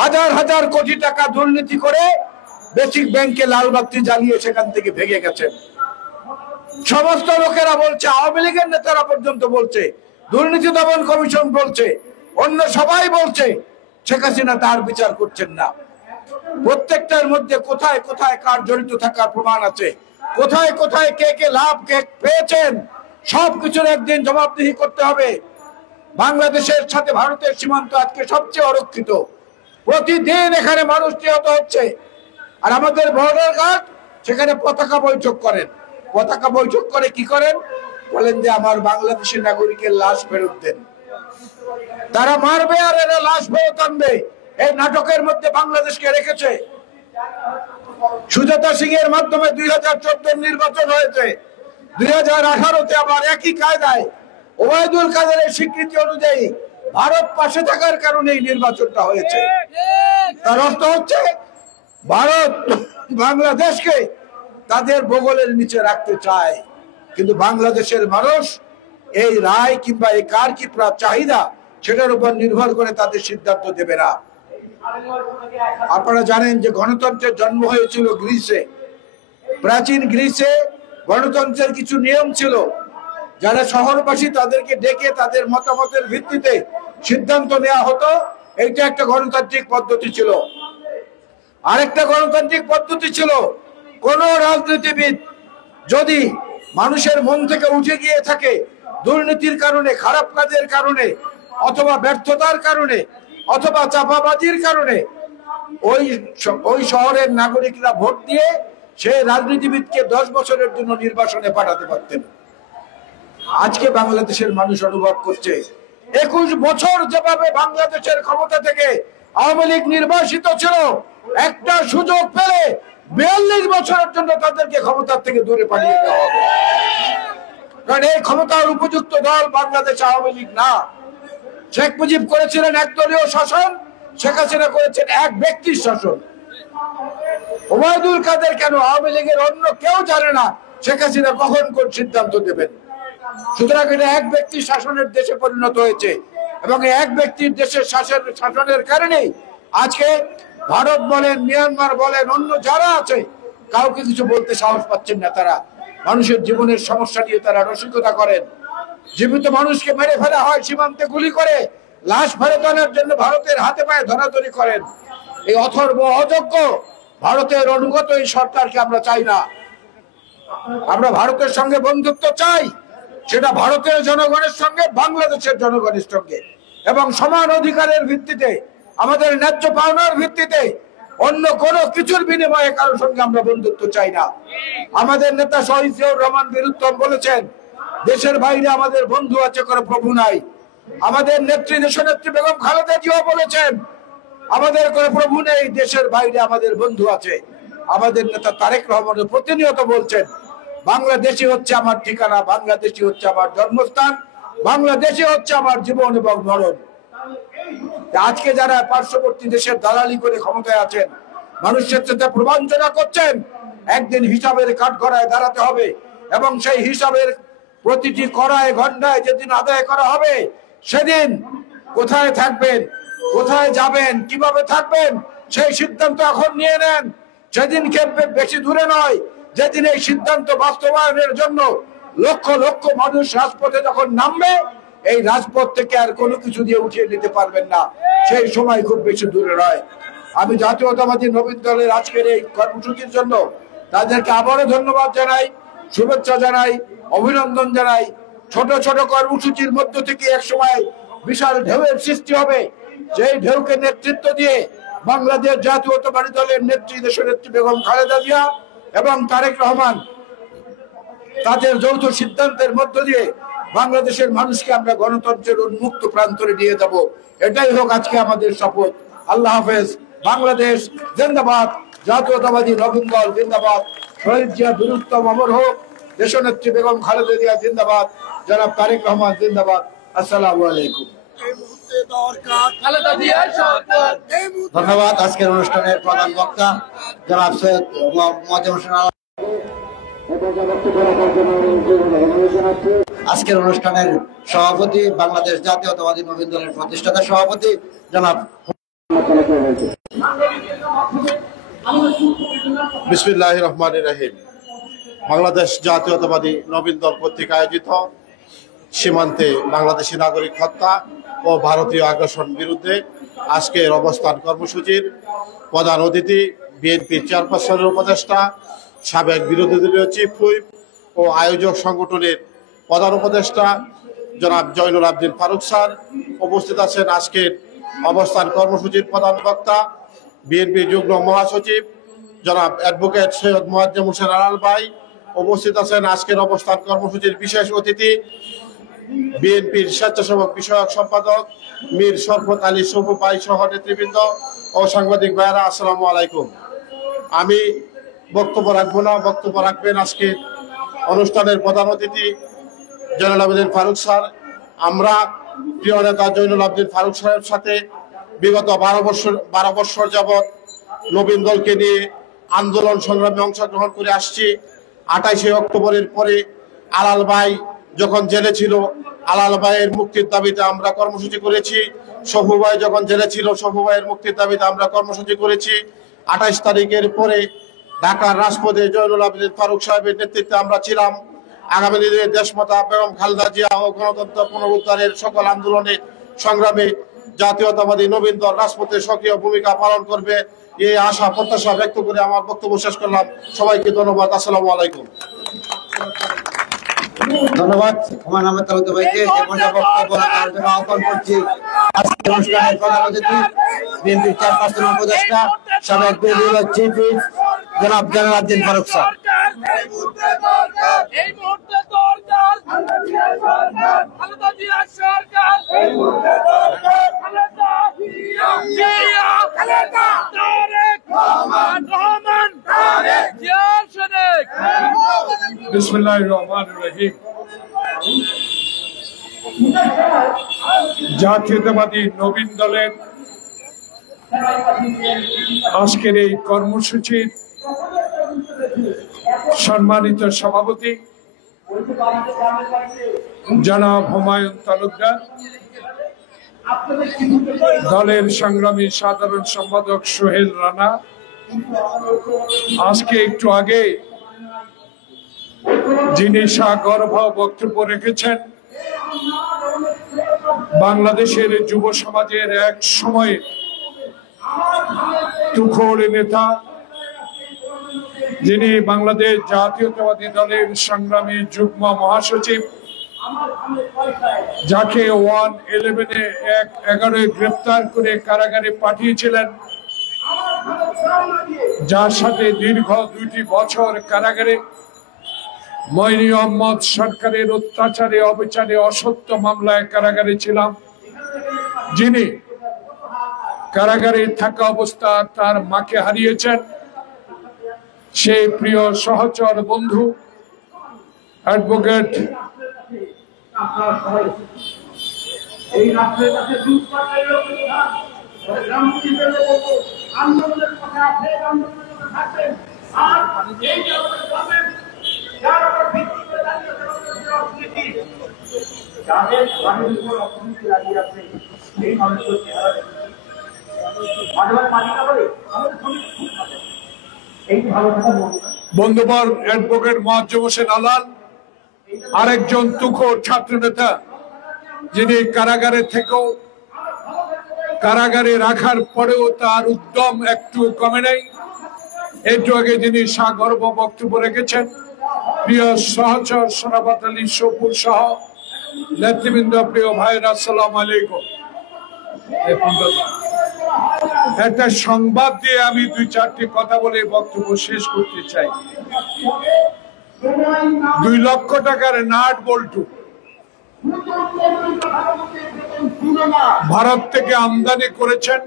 হাজার হাজার কোটি টাকা দুর্নীতি করে বেসিক ব্যাংকে লাল বাতি জ্বালিয়ে সেখান থেকে ভেঙে গেছেন। সমস্ত লোকেরা বলছে, আওয়ামী লীগের নেতারা পর্যন্ত বলছে, দুর্নীতি দমন কমিশন বলছে, অন্য সবাই বলছে, শেখ হাসিনা তার বিচার করছেন না। প্রত্যেকটার মধ্যে কোথায় কোথায় কার জড়িত থাকার প্রমাণ আছে, কোথায় কোথায় কে কে লাভ কে পেয়েছেন, সবকিছুর একদিন জবাবদিহি করতে হবে। বাংলাদেশের সাথে ভারতের সীমান্ত আজকে সবচেয়ে অরক্ষিত, প্রতিদিন এখানে মানুষ নিহত হচ্ছে। আর আমাদের বর্ডার গার্ড সেখানে পতাকা বৈঠক করেন। পতাকা বৈঠক করে কি করেন? বলেন যে আমার বাংলাদেশের নাগরিকের লাশ ফেরত দেন। তারা মারবে আর এরা লাশ ফেরত আনবে। এই নাটকের মধ্যে বাংলাদেশকে রেখেছে। সুজাতা সিং এর মাধ্যমে 2014 নির্বাচন হয়েছে, 2018-তে আবার একই কায়দায় ওবায়দুল কাদেরের স্বীকৃতি অনুযায়ী ভারত পাশে থাকার কারণে এই নির্বাচনটা হয়েছে। তার অর্থ হচ্ছে ভারত বাংলাদেশকে তাদের বগলের নিচে রাখতে চায়, কিন্তু বাংলাদেশের মানুষ এই রায় কিংবা এই কার কি চাহিদা সেটার উপর নির্ভর করে তাদের সিদ্ধান্ত দেবে না। আপনারা জানেন যে গণতন্ত্রের জন্ম হয়েছিল গ্রিসে। প্রাচীন গ্রিসে গণতন্ত্রের কিছু নিয়ম ছিল, যারা শহরবাসী তাদেরকে ডেকে তাদের মতামতের ভিত্তিতে সিদ্ধান্ত নেওয়া হতো। এইটা একটা গণতান্ত্রিক পদ্ধতি ছিল। আরেকটা গণতান্ত্রিক পদ্ধতি ছিল, কোন রাজনীতিবিদ যদি মানুষের মন থেকে উঠে গিয়ে থাকে দুর্নীতির কারণে, খারাপ কাজের কারণে, অথবা ব্যর্থতার কারণে, অথবা চাপাবাজির কারণে, ওই শহরের নাগরিকরা ভোট দিয়ে সেই রাজনীতিবিদকে 10 বছরের জন্য নির্বাসনে পাঠাতে পারতেন। আজকে বাংলাদেশের মানুষ অনুভব করছে 21 বছর যেভাবে বাংলাদেশের ক্ষমতা থেকে আওয়ামী লীগ নির্বাসিত ছিল, একটা সুযোগ পেলে 42 বছরের জন্য তাদেরকে ক্ষমতা থেকে দূরে পাঠিয়ে দেওয়া হবে। কারণ এই ক্ষমতার উপযুক্ত দল বাংলাদেশ আওয়ামী লীগ না। শেখ মুজিব করেছিলেন একদলীয় শাসন, শেখ হাসিনা করেছেন এক ব্যক্তির শাসন। ওবায়দুল কাদের কেন, আওয়ামী লীগের অন্য কেউ জানে না শেখ হাসিনা কখন কোন সিদ্ধান্ত দেবেন। সুতরাং এটা এক ব্যক্তির শাসনের দেশে পরিণত হয়েছে, এবং এক ব্যক্তির দেশের শাসনের কারণেই আজকে ভারত বলেন, মিয়ানমার বলেন, অন্য যারা আছে কাউকে কিছু বলতে সাহস পাচ্ছেন না। তারা মানুষের জীবনের সমস্যা নিয়ে তারা রসিকতা করেন। জীবিত মানুষকে মেরে ফেলা হয়, সীমান্তে গুলি করে লাশ ফেরত আনার জন্য ভারতের হাতে পায়ে ধরাধরি করেন। এই অথর্ব অযোগ্য ভারতের অনুগত এই সরকারকে আমরা চাই না। আমরা ভারতের সঙ্গে বন্ধুত্ব চাই, সেটা ভারতের জনগণের সঙ্গে, বাংলাদেশের জনগণের সঙ্গে, এবং সমান অধিকারের ভিত্তিতে, আমাদের ন্যায্য পাওনার ভিত্তিতে, অন্য কোনো কিছুর বিনিময়ে কারোর সঙ্গে আমরা বন্ধুত্ব চাই না। আমাদের নেতা শহীদ জিয়াউর রহমান বীর উত্তম বলেছেন, দেশের বাইরে আমাদের বন্ধু আছে, কোনো প্রভু নাই। আমাদের নেত্রী দেশনেত্রী বেগম খালেদা জিয়া বলেছেন, আমাদের কোনো প্রভু নেই, দেশের বাইরে আমাদের বন্ধু আছে। আমাদের নেতা তারেক রহমান প্রতিনিয়ত বলছেন, বাংলাদেশি হচ্ছে আমার ঠিকানা, বাংলাদেশি হচ্ছে আমার জন্মস্থান, বাংলাদেশি হচ্ছে আমার জীবন এবং মরণ। আজকে যারা পার্শ্ববর্তী দেশের দালালি করে ক্ষমতায় আছেন, মানুষের সাথে প্রবঞ্চনা করছেন, একদিন হিসাবের কাঠগড়ায় দাঁড়াতে হবে, এবং সেই হিসাবের প্রতিটি কড়ায় ঘন্টায় যেদিন আদায় করা হবে, সেদিন কোথায় থাকবেন, কোথায় যাবেন, কিভাবে থাকবেন, সেই সিদ্ধান্ত এখন নিয়ে নেন। সেদিন বেশি দূরে নয়, যেদিন এই সিদ্ধান্ত বাস্তবায়নের জন্য লক্ষ লক্ষ মানুষ রাজপথে যখন নামবে, এই রাজপথ থেকে আর কোনো কিছু দিয়ে উঠিয়ে নিতে পারবেন না। সেই সময় খুব বেশি দূরে নয়। আমি জাতীয়তাবাদী নবীন দলের আজকের এই কর্মসূচির জন্য তাদেরকে আবারও ধন্যবাদ জানাই, শুভেচ্ছা জানাই, অভিনন্দন জানাই। ছোট ছোট কর্মসূচির মধ্য থেকে এক সময় বিশাল ঢেউয়ের সৃষ্টি হবে, যেই ঢেউকে নেতৃত্ব দিয়ে বাংলাদেশ জাতীয়তাবাদী দলের নেত্রী দেশনেত্রী বেগম খালেদা জিয়া এবং তারেক রহমান তাদের যৌথ সিদ্ধান্তের মধ্য দিয়ে বাংলাদেশের মানুষকে আমরা গণতন্ত্রের উন্মুক্ত প্রান্তরে নিয়ে যাব। এটাই হোক আজকে আমাদের শপথ। আল্লাহ হাফেজ। বাংলাদেশ জিন্দাবাদ, জাতীয়তাবাদী নবীন দল জিন্দাবাদ, শহীদ জিয়া বীর উত্তম অমর হোক, দেশনেত্রী বেগম খালেদা জিয়া জিন্দাবাদ, জনাব তারেক রহমান জিন্দাবাদ। আসসালামু আলাইকুম। ধন্যবাদ। আজকের অনুষ্ঠানের প্রধান বক্তা জনাব সৈয়দ মোয়াজ্জেম হোসেন। আজকের অনুষ্ঠানের সভাপতি, বাংলাদেশ জাতীয়তাবাদী নবীন দলের প্রতিষ্ঠাতা সভাপতি জনাব। বিসমিল্লাহির রহমানির রহিম। বাংলাদেশ জাতীয়তাবাদী নবীন দল কর্তৃক আয়োজিত সীমান্তে বাংলাদেশি নাগরিক হত্যা ও ভারতীয় আগ্রাসন বিরুদ্ধে আজকের অবস্থান কর্মসূচির প্রধান অতিথি বিএনপির চেয়ারপারসনের উপদেষ্টা, সাবেক বিরোধী দলীয় চিফ হুইপ ও আয়োজক সংগঠনের প্রধান উপদেষ্টা জনাব জয়নুল আবদিন ফারুক স্যার। উপস্থিত আছেন আজকের অবস্থান কর্মসূচির প্রধান বক্তা বিএনপি যুগ্ম মহাসচিব জনাব অ্যাডভোকেট সৈয়দ মোয়াজ্জেম হোসেন আলাল ভাই। উপস্থিত আছেন আজকের অবস্থান কর্মসূচির বিশেষ অতিথি বিএনপির স্বেচ্ছাসেবক বিষয়ক সম্পাদক মীর শরফত আলী শুভ ভাই সহ নেতৃবৃন্দ ও সাংবাদিক ভাইয়েরা, আসসালামু আলাইকুম। আমি বক্তব্য রাখবো না, বক্তব্য রাখবেন আজকে অনুষ্ঠানের প্রধান অতিথি জয়নুল আবেদিন ফারুক স্যার। আমরা প্রিয় নেতা জয়নুল আবেদিন ফারুক স্যারের সাথে বিগত 12 বছর যাবৎ নবীন দলকে নিয়ে আন্দোলন সংগ্রামে অংশগ্রহণ করে আসছি। 28 অক্টোবরের পরে আলাল ভাই যখন জেলে ছিল, আলাল ভাইয়ের মুক্তির দাবিতে আমরা কর্মসূচি করেছি। সফু ভাই যখন জেলে ছিল, সফু ভাইয়ের মুক্তির দাবিতে আমরা কর্মসূচি করেছি। 28 তারিখের পরে ঢাকার রাজপথে জয়নুল আবেদিন ফারুক সাহেবের নেতৃত্বে আমরা ছিলাম। আগামী দিনে দেশমাতা বেগম খালেদা জিয়া ও গণতন্ত্র পুনরুদ্ধারের সকল আন্দোলনে সংগ্রামে জাতীয়তাবাদী নবীন দল রাজপথে সক্রিয় ভূমিকা পালন করবে, এই আশা প্রত্যাশা ব্যক্ত করে আমার বক্তব্য শেষ করলাম। সবাইকে ধন্যবাদ। আসসালামু আলাইকুম। ধন্যবাদ হুমায়ুন আহমেদ তালুকদার ভাইকে। এখন বক্তব্য রাখার জন্য আহ্বান করছি আজকের অনুষ্ঠানের প্রধান অতিথি বিএনপির চেয়ারপারসন উপদেষ্টা সাবেক বিভাগীয় চিফ হুইপ জনাব জয়নুল আবেদিন ফারুক স্যার। এই মুহূর্তে দরকার খালেদা জিয়ার সরকার, এই মুহূর্তে দরকার খালেদা জিয়া, খালেদা তারেক রহমান, তারেক জিয়া শেখ। বিসমিল্লাহির রহমানির রহিম। জাতীয়তাবাদী নবীন দলের আজকের এই কর্মসূচির সম্মানিত সভাপতি জনাব হুমায়ুন তালুকদার, দলের সংগ্রামী সাধারণ সম্পাদক সোহেল রানা, আজকে একটু আগে যিনি সাগর্ভ বক্তব্য রেখেছেন, বাংলাদেশের যুব সমাজের এক সময়ে তুখোড় নেতা, যিনি বাংলাদেশ জাতীয়তাবাদী দলের সংগ্রামী যুগ্ম মহাসচিব, যাকে 111 গ্রেপ্তার করে কারাগারে পাঠিয়েছিলেন, যার সাথে দীর্ঘ 2টি বছর কারাগারে মইনি আহমদ সরকারের অত্যাচারে অবিচারে অসত্য মামলায় কারাগারে ছিলাম, যিনি কারাগারে থাকা অবস্থা তার মাকে হারিয়েছেন, সেই প্রিয় সহচর বন্ধু অ্যাডভোকেট এই রাষ্ট্রের কাছে আন্দোলনের কথা আন্দোলনের থাকবেন আর এই যার উপর ভিত্তি করে দাঁড়িয়ে অর্থনীতি, যাদের বাড়ির উপর অর্থনীতি দাঁড়িয়ে আছে, এই মানুষের চেহারা মালিকা বলে আমাদের এই ভালো কথা বন্ধুবর অ্যাডভোকেট মোয়াজ্জেম হোসেন আলাল, আরেকজন তুখোড় ছাত্র নেতা, যিনি কারাগারে থেকেও কারাগারে রাখার পরেও তার উদ্যম একটু কমে নেই। একটু আগে যিনি সাগর্ভ বক্তব্য রেখেছেন, প্রিয় সহচর সোনাবাত আলী সপুর সহ নেতৃবৃন্দ, প্রিয় ভাইরা, আসসালামু আলাইকুম। একটা সংবাদ দিয়ে আমি 2-4টি কথা বলে বক্তব্য শেষ করতে চাই। 2 লক্ষ টাকার নাট বল্টু ভারত থেকে আমদানি করেছেন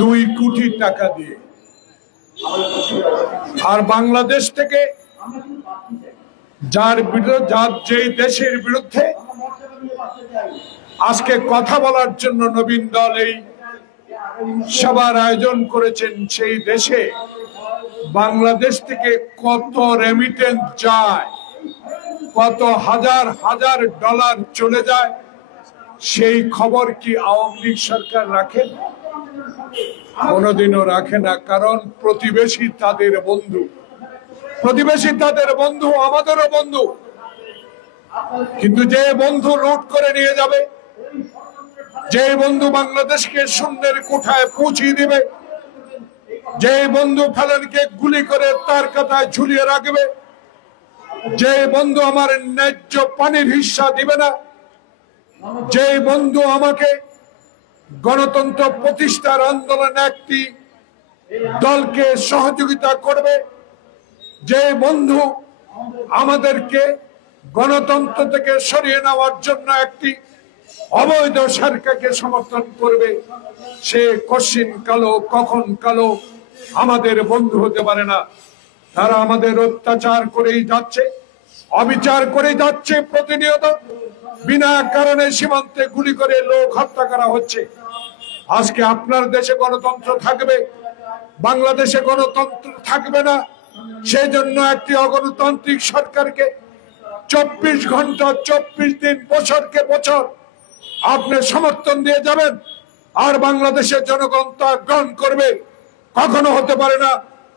2 কোটি টাকা দিয়ে, আর বাংলাদেশ থেকে যার যেই দেশের বিরুদ্ধে আজকে কথা বলার জন্য নবীন দল এই সভার আয়োজন করেছেন, সেই দেশে বাংলাদেশ থেকে কত রেমিটেন্স যায়, কত হাজার হাজার ডলার চলে যায়, সেই খবর কি আওয়ামী লীগ সরকার রাখে? কোনোদিনও রাখে না। কারণ প্রতিবেশী তাদের বন্ধু, প্রতিবেশী তাদের বন্ধু, আমাদেরও বন্ধু। কিন্তু যে বন্ধু লুট করে নিয়ে যাবে, যে বন্ধু বাংলাদেশকে শূন্যের কোঠায় পৌঁছিয়ে দিবে, যে বন্ধু ফেলানকে গুলি করে তার কাঁথায় ঝুলিয়ে রাখবে, যে বন্ধু আমার ন্যায্য পানির হিস্সা দিবে না, যে বন্ধু আমাকে গণতন্ত্র প্রতিষ্ঠার আন্দোলনে একটি দলকে সহযোগিতা করবে, যে বন্ধু আমাদেরকে গণতন্ত্র থেকে সরিয়ে নেওয়ার জন্য একটি অবৈধ সরকারকে সমর্থন করবে, সে কশিন কালো কখন কালো আমাদের বন্ধু হতে পারে না। তারা আমাদের অত্যাচার করেই যাচ্ছে, অবিচার করে যাচ্ছে। প্রতিনিয়ত বিনা কারণে সীমান্তে গুলি করে লোক হত্যা করা হচ্ছে। আজকে আপনার দেশে গণতন্ত্র থাকবে, বাংলাদেশে গণতন্ত্র থাকবে না। সেই জন্য একটি অগণতান্ত্রিক সরকারকে 24 ঘন্টা 24 দিন বছরকে বছর আপনি সমর্থন দিয়ে যাবেন, আর বাংলাদেশের জনগণ তা গ্রহণ করবে? কখনো হতে পারে না,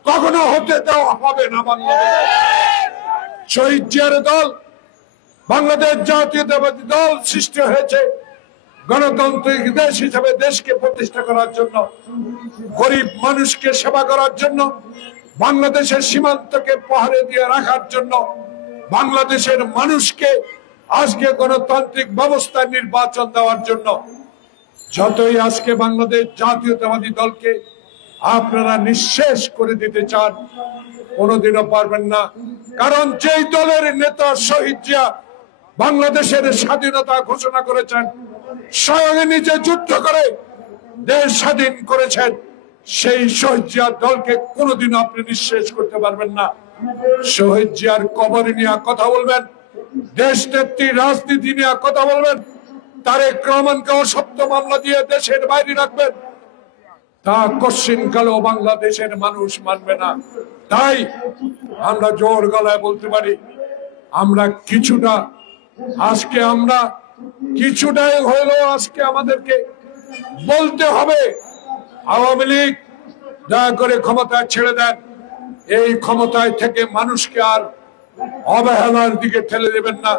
কখনো হতে দেওয়া হবে না। বাংলাদেশ শহীদ জিয়ার দল, বাংলাদেশ জাতীয়তাবাদী দল সৃষ্টি হয়েছে গণতান্ত্রিক দেশ হিসেবে দেশকে প্রতিষ্ঠা করার জন্য, গরিব মানুষকে সেবা করার জন্য, বাংলাদেশের সীমান্তকে পাহাড়ে দিয়ে রাখার জন্য, বাংলাদেশের মানুষকে আজকে গণতান্ত্রিক ব্যবস্থা নির্বাচন দেওয়ার জন্য। যতই আজকে বাংলাদেশ জাতীয়তাবাদী দলকে আপনারা নিঃশেষ করে দিতে চান, কোনোদিনও পারবেন না। কারণ যেই দলের নেতা শহীদ জিয়া বাংলাদেশের স্বাধীনতা ঘোষণা করেছেন, স্বয়ং নিজে যুদ্ধ করে দেশ স্বাধীন করেছেন, সেই শহীদ জিয়ার দলকে কোনোদিনও আপনি নিঃশেষ করতে পারবেন না। শহীদ জিয়ার কবর নিয়ে কথা বলবেন, দেশ নেত্রী রাজনীতি নিয়ে কথা বলবেন, তারেক রহমানকে অসত্য মামলা দিয়ে দেশের বাইরে রাখবেন, তা কশ্চিনকালেও বাংলাদেশের মানুষ মানবে না। তাই আমরা জোর গলায় বলতে পারি, আমরা কিছুটা, আজকে আমরা কিছুটাই হলেও আজকে আমাদেরকে বলতে হবে, আওয়ামী লীগ দয়া করে ক্ষমতা ছেড়ে দেন। এই ক্ষমতায় থেকে মানুষকে আর অবহেলার দিকে ঠেলে দেবেন না,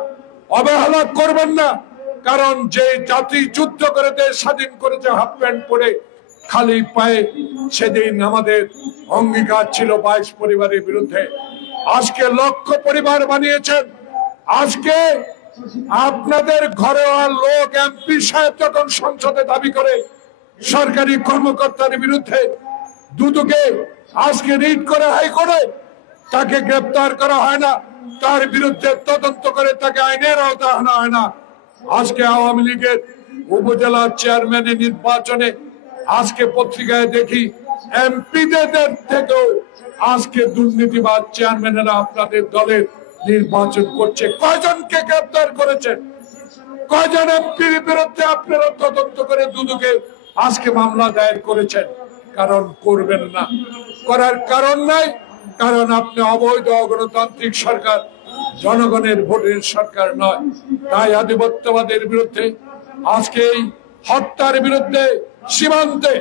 অবহেলা করবেন না। কারণ যে জাতি যুদ্ধ করে দেশ স্বাধীন করেছে হাফ প্যান্ট পরে খালি পায়ে, সেদিন আমাদের অঙ্গীকার ছিল 22 পরিবারের বিরুদ্ধে। আজকে লক্ষ পরিবার বানিয়েছেন। আজকে আপনাদের ঘরে লোক এমপি সাহেব যখন সংসদে দাবি করে সরকারি কর্মকর্তার বিরুদ্ধে, দুদকে আজকে রিট করে হাইকোর্টে, তাকে গ্রেপ্তার করা হয় না, তার বিরুদ্ধে তদন্ত করে তাকে আইনের আওতায় আনা হয় না। আজকে আওয়ামী লীগের উপজেলা চেয়ারম্যানের নির্বাচনে আজকে পত্রিকায় দেখি এমপিদের থেকেও আজকে দুর্নীতিবাদ চেয়ারম্যানেরা আপনাদের দলের নির্বাচন করছে। কয়জনকে গ্রেপ্তার করেছেন? কয়জন এমপির বিরুদ্ধে আপনারা তদন্ত করে দুদকে আজকে মামলা দায়ের করেছেন? কারণ করবেন না, করার কারণ নাই। কারণ আপনি অবৈধ অগণতান্ত্রিক সরকার, জনগণের ভোটের সরকার নয়। তাই আধিপত্যবাদের বিরুদ্ধে, আজকে এই হত্যার বিরুদ্ধে সীমান্তে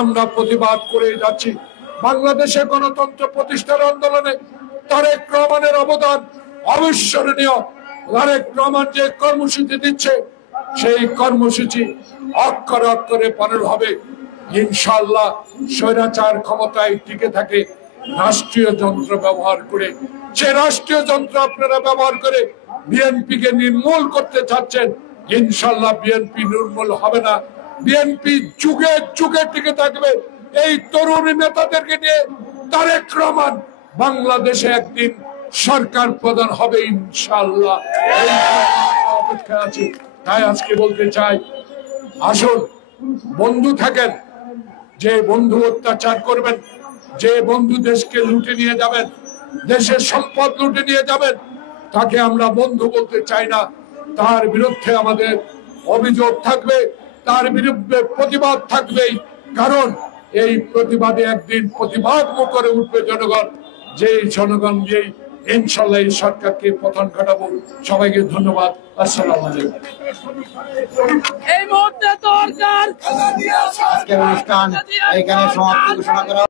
আমরা প্রতিবাদ করে যাচ্ছি। বাংলাদেশে গণতন্ত্র প্রতিষ্ঠার আন্দোলনে তারেক রহমানের অবদান অবিস্মরণীয়। তারেক রহমান যে কর্মসূচি দিচ্ছে, সেই কর্মসূচি অক্ষরে অক্ষরে পালন হবে ইনশাআল্লাহ। স্বৈরাচার ক্ষমতায় টিকে থাকে রাষ্ট্রীয় যন্ত্র ব্যবহার করে। সে রাষ্ট্রীয় যন্ত্র আপনারা ব্যবহার করে বিএনপি কে নির্মূল করতে চাচ্ছেন। ইনশাআল্লাহ বিএনপি নির্মূল হবে না। বিএনপি যুগে যুগে টিকে থাকবে এই তরুণ নেতাদেরকে নিয়ে। তারেক রহমান বাংলাদেশে একদিন সরকার প্রধান হবে ইনশাআল্লাহ, এই অপেক্ষা আছি। তাই আজকে বলতে চাই, আসুন বন্ধু থাকেন। যে বন্ধু অত্যাচার করবেন, যে বন্ধু দেশকে লুটে নিয়ে যাবেন, দেশের সম্পদ লুটে নিয়ে যাবেন, তাকে আমরা বন্ধু বলতে চাই না। তার বিরুদ্ধে আমাদের অভিযোগ থাকবে, তার বিরুদ্ধে প্রতিবাদ থাকবেই। কারণ এই প্রতিবাদে একদিন প্রতিবাদ করে উঠবে জনগণ। যেই জনগণ যেই ইনশাআল্লাহ এই সরকারকে পতন ঘটাবো। সবাইকে ধন্যবাদ। আসসালামু আলাইকুম। এই মুহূর্তে দরকার আজকের অনুষ্ঠান এখানে সমাপ্তি ঘোষণা করা।